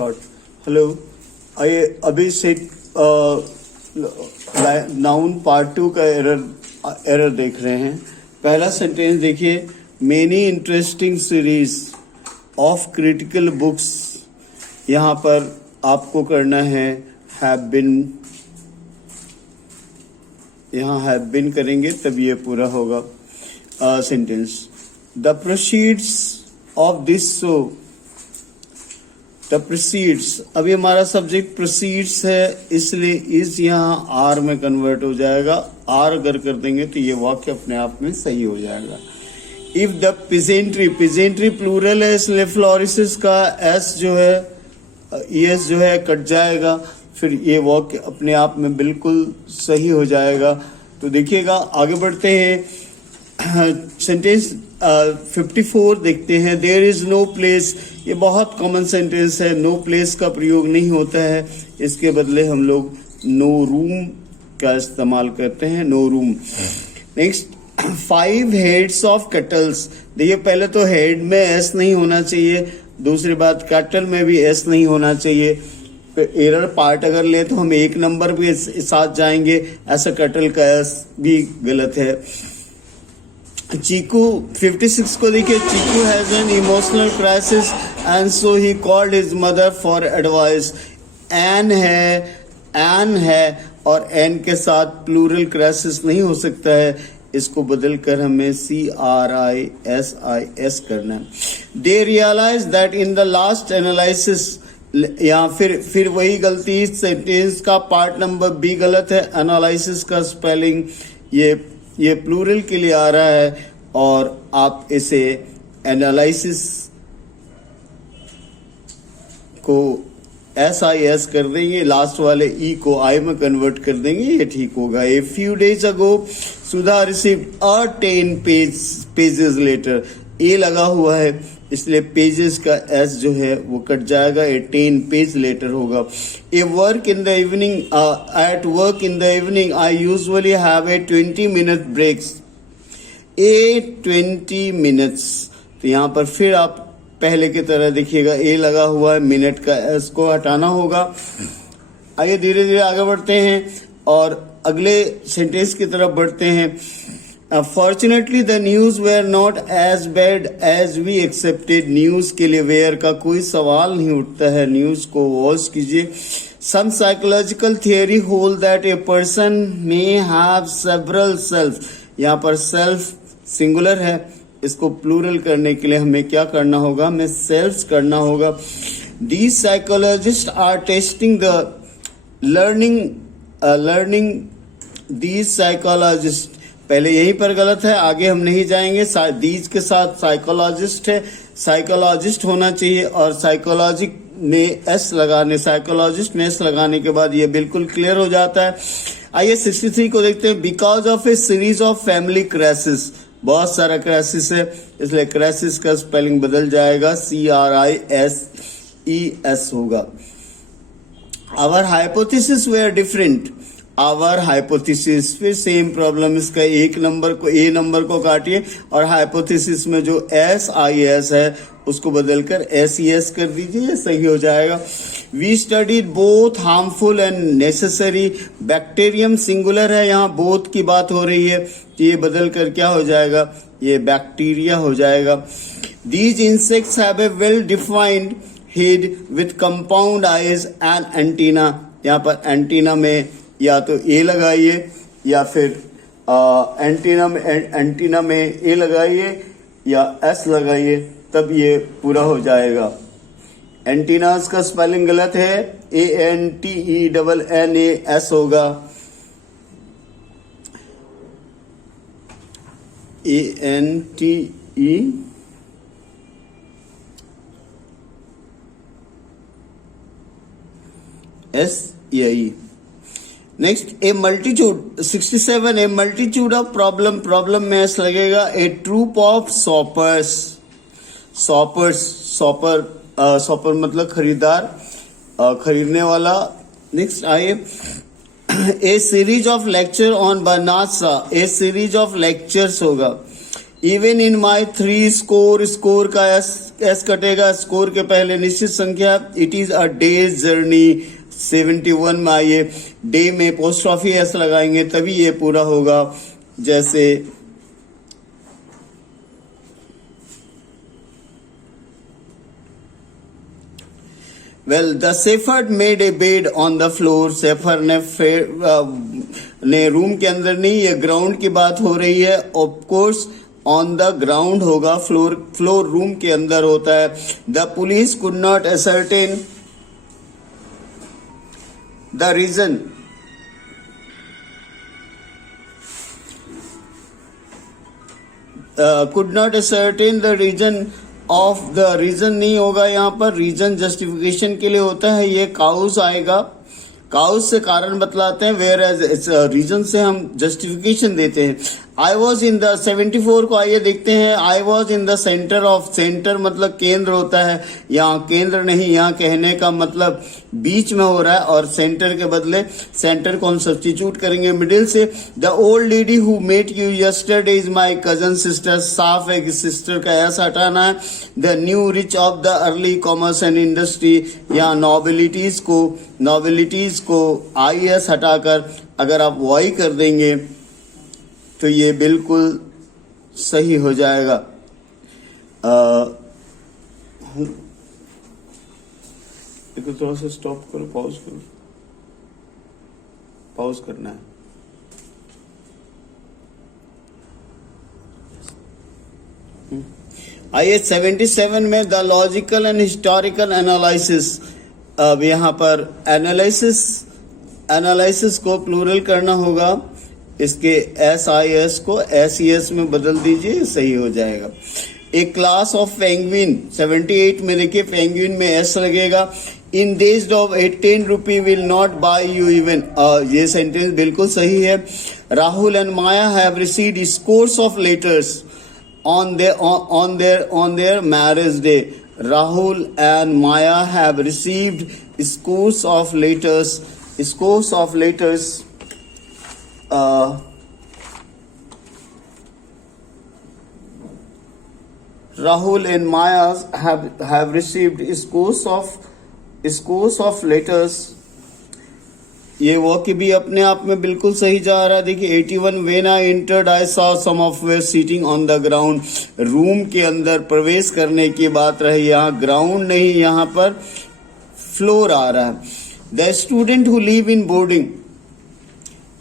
Start. Hello, आइए अभी से नाउन पार्ट 2 का एरर देख रहे हैं। पहला सेंटेंस देखिए, many interesting series of critical books. यहाँ पर आपको करना है हैव बिन, यहाँ हैव बिन करेंगे तब ये पूरा होगा sentence. The proceeds of this show, the proceeds, अभी हमारा सब्जेक्ट प्रोसीड्स है इसलिए इस यहाँ आर में कन्वर्ट हो जाएगा। आर अगर कर देंगे तो ये वाक्य अपने आप में सही हो जाएगा। If the peasantry, peasantry plural है इसलिए फ्लोरिसिस का एस जो है, एस जो है कट जाएगा, फिर ये वाक्य अपने आप में बिल्कुल सही हो जाएगा। तो देखिएगा आगे बढ़ते हैं। सेंटेंस 54 देखते हैं। देयर इज नो प्लेस, ये बहुत कॉमन सेंटेंस है। नो प्लेस का प्रयोग नहीं होता है, इसके बदले हम लोग नो रूम का इस्तेमाल करते हैं, no room. Next, 5 heads of cattles. देखिए पहले तो हेड में एस नहीं होना चाहिए, दूसरी बात कटल में भी एस नहीं होना चाहिए। एरर पार्ट अगर ले तो हम एक नंबर के साथ जाएंगे, ऐसा कटल का एस भी गलत है। चीकू 56 को देखिए, Chiku has an emotional crisis and so he called his mother for advice. An है और एन के साथ प्लूरल क्राइसिस नहीं हो सकता है, इसको बदलकर हमें CRISIS करना है। They realize that in the last analysis, यहाँ फिर वही गलती, सेंटेंस का पार्ट नंबर बी गलत है। एनालिसिस का स्पेलिंग ये प्लूरल के लिए आ रहा है और आप इसे एनालिसिस को SIS कर देंगे, लास्ट वाले ई को आई में कन्वर्ट कर देंगे, ये ठीक होगा। A few days ago Sudha receive a 10 pages letter. A लगा हुआ है इसलिए पेजेस का एस जो है वो कट जाएगा, ए 10 पेज लेटर होगा। A work in the evening, at work in the evening I usually have a 20 minute breaks. A 20 minutes, तो यहाँ पर फिर आप पहले की तरह देखिएगा, ए लगा हुआ है, मिनट का एस को हटाना होगा। आइए धीरे धीरे आगे बढ़ते हैं और अगले सेंटेंस की तरफ बढ़ते हैं। Fortunately the news were not as bad as we accepted. News के लिए वेयर का कोई सवाल नहीं उठता है, न्यूज को वॉच कीजिए। Some psychological theory hold that a person may have several self. यहाँ पर सेल्फ सिंगुलर है, इसको प्लूरल करने के लिए हमें क्या करना होगा, हमें सेल्फ्स करना होगा। These psychologist are testing the learning these psychologist, पहले यहीं पर गलत है, आगे हम नहीं जाएंगे। दीज के साथ साइकोलॉजिस्ट है, साइकोलॉजिस्ट होना चाहिए और साइकोलॉजिक में एस लगाने, साइकोलॉजिस्ट में एस लगाने के बाद ये बिल्कुल क्लियर हो जाता है। आइए 63 को देखते हैं। Because of A series of family crisis, बहुत सारा क्राइसिस है इसलिए क्राइसिस का स्पेलिंग बदल जाएगा, CRISES होगा। Our hypothesis were different, our hypothesis, फिर सेम प्रॉब्लम, इसका एक नंबर को ए नंबर को काटिए और हाइपोथेसिस में जो SIS है उसको बदलकर SES कर दीजिए, ये सही हो जाएगा। We studied both harmful and necessary. Bacterium singular है, यहाँ बोथ की बात हो रही है, तो ये बदलकर क्या हो जाएगा, ये बैक्टीरिया हो जाएगा। These insects have a well defined head with compound eyes and antenna. यहाँ पर एंटीना में या तो ए लगाइए या फिर एंटीना में ए लगाइए या एस लगाइए, तब ये पूरा हो जाएगा। एंटीनास का स्पेलिंग गलत है, ANTENNAS होगा, ANTESAE। Next, A multitude 67, A multitude of problem में एस लगेगा। ए ट्रूप ऑफ सॉपर मतलब खरीदार, खरीदने वाला। नेक्स्ट आइए, a series of lecture on बनासा, ए सीरीज ऑफ लेक्चर्स होगा। Even in my 3 score, score का एस कटेगा, स्कोर के पहले निश्चित संख्या। It is a days journey 71 में आइए, डे में पोस्ट ऑफिस एस लगाएंगे तभी ये पूरा होगा। जैसे well the shepherd made a bed on the floor. Safer ने रूम के अंदर नहीं, ये ग्राउंड की बात हो रही है। Of course on the ground होगा, फ्लोर रूम के अंदर होता है। The police could not ascertain the reason, could not ascertain the reason of the, reason नहीं होगा यहाँ पर, रीजन जस्टिफिकेशन के लिए होता है, ये काउज आएगा। काउज से कारण बतलाते हैं, वेयर एज रीजन से हम जस्टिफिकेशन देते हैं। आई वॉज इन द 74 को आइए देखते हैं। I was in the centre of, centre मतलब केंद्र होता है, यहाँ केंद्र नहीं, यहाँ कहने का मतलब बीच में हो रहा है, और सेंटर के बदले सेंटर को हम सब्स्टिट्यूट करेंगे मिडिल से। The old lady who met you yesterday is my cousin sister, साफ है कि सिस्टर का ऐसा हटाना है। The new rich of the early commerce and industry, यहाँ नॉवेलिटीज को IS हटाकर अगर आप वाई कर देंगे तो ये बिल्कुल सही हो जाएगा। देखो थोड़ा सा स्टॉप करो, पॉज करो, पॉज करना है। आइए 77 में the logical and historical analysis. अब यहाँ पर एनालिसिस को प्लूरल करना होगा, इसके SIS को SES में बदल दीजिए, सही हो जाएगा। एक क्लास ऑफ पेंगुइन 78 में देखिए, पेंगुइन में S लगेगा। In days of 18 rupee will not buy you even, ये सेंटेंस बिल्कुल सही है। Rahul and Maya have received scores of letters on their marriage day. Rahul and Maya have received scores of letters. Rahul and Maya have received scores of letters. ये वाक्य भी अपने आप में बिल्कुल सही जा रहा है। देखिए 81 when I entered I saw some of where sitting on the ground. Room के अंदर प्रवेश करने की बात रही, यहाँ ग्राउंड नहीं, यहाँ पर फ्लोर आ रहा है। The student who live in boarding,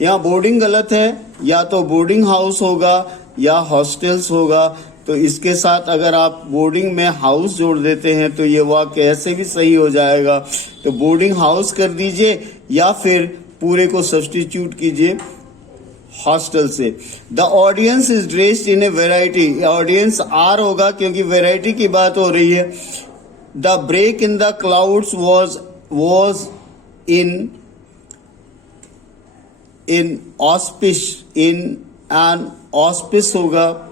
यहाँ बोर्डिंग गलत है, या तो बोर्डिंग हाउस होगा या हॉस्टल्स होगा। तो इसके साथ अगर आप बोर्डिंग में हाउस जोड़ देते हैं तो ये वाक्य ऐसे भी सही हो जाएगा। तो बोर्डिंग हाउस कर दीजिए या फिर पूरे को सब्स्टिट्यूट कीजिए हॉस्टल से। The audience is dressed in a variety, audience are होगा क्योंकि वेराइटी की बात हो रही है। The break in the clouds was in auspice, in an auspice होगा।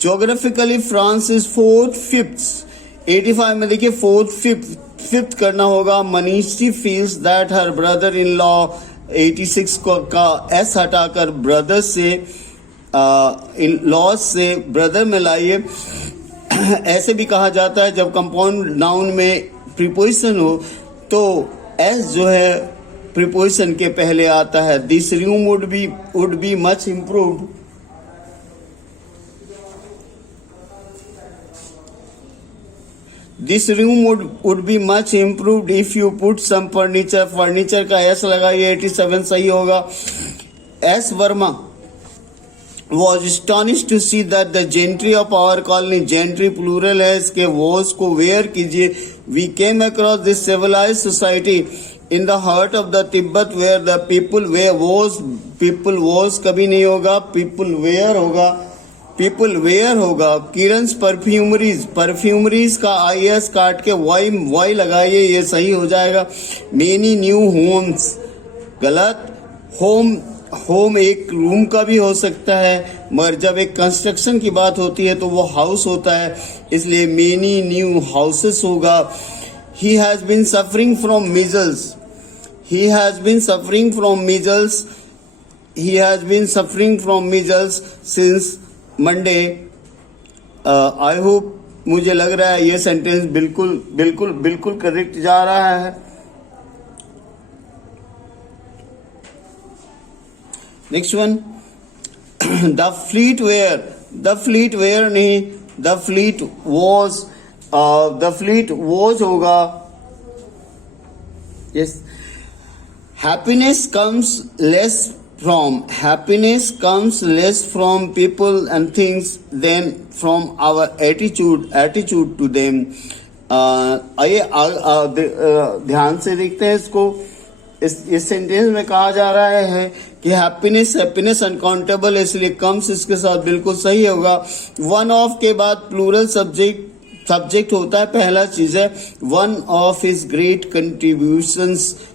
Geographically France is 4th 5th। 85 में देखिए 4th 5th करना होगा। Manishi feels that her brother in law, 86 का S हटाकर ब्रदर से इन लॉ से ब्रदर में लाइए। ऐसे भी कहा जाता है जब कंपाउंड नाउन में प्रीपोजिशन हो तो S जो है प्रीपोजिशन के पहले आता है। This room would be much improved, this room would be much improved if you put some furniture, furniture का S लगाइए, 87 सही होगा। S Verma was astonished to see that the gentry of our colony, gentry plural है, इसके was को where कीजिए। We came across this civilized society in the heart of the Tibet where the people was कभी नहीं होगा, people where होगा। किरण's परफ्यूमरीज का IS काट के वाई लगाइए, ये सही हो जाएगा। Many new homes गलत, होम एक रूम का भी हो सकता है, मगर जब एक कंस्ट्रक्शन की बात होती है तो वो हाउस होता है, इसलिए मेनी न्यू हाउसेस होगा। He has been suffering from measles, he has been suffering from measles since Monday I hope, मुझे लग रहा है ये सेंटेंस बिल्कुल बिल्कुल बिल्कुल करेक्ट जा रहा है। Next one, the fleet where नहीं, द फ्लीट वॉज होगा। Yes, happiness comes less from people and things than from our attitude to them। आइए ध्यान से देखते हैं इसको। इस सेंटेंस में कहा जा रहा है कि हैप्पीनेस अनकाउंटेबल है, इसलिए कम्स इसके साथ बिल्कुल सही होगा। वन ऑफ के बाद प्लूरल सब्जेक्ट होता है, पहला चीज है one of his great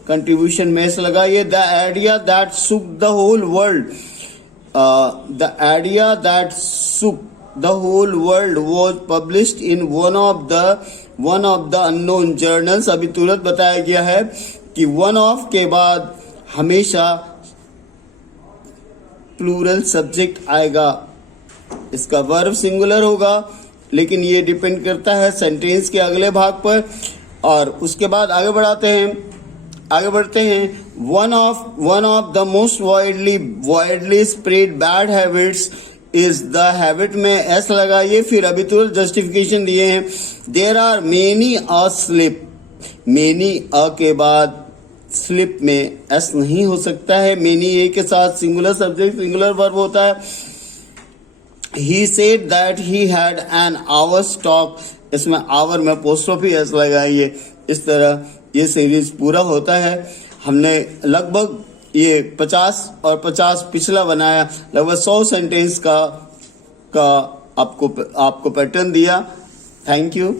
contribution में ऐसा लगाइए। The idea that shook the whole world was published in one of the unknown journals. अभी तुरंत बताया गया है कि वन ऑफ के बाद हमेशा प्लूरल सब्जेक्ट आएगा, इसका वर्ब सिंगुलर होगा, लेकिन ये डिपेंड करता है सेंटेंस के अगले भाग पर। और उसके बाद आगे बढ़ते हैं। One of the most widely spread bad habits is the habit में एस लगाइए, फिर अभी तुरंत जस्टिफिकेशन दिए हैं। There are many a slip, many a के बाद स्लिप में एस नहीं हो सकता है। मेनी ए के साथ सिंगुलर सब्जेक्ट सिंगुलर वर्ब होता है। He said that he had an hour stock, इसमें आवर में अपोस्ट्रोफी एस लगाइए। इस तरह ये सीरीज पूरा होता है। हमने लगभग ये 50 और 50 पिछला बनाया, लगभग 100 सेंटेंस का आपको पैटर्न दिया। Thank you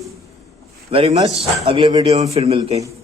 very much. अगले वीडियो में फिर मिलते हैं।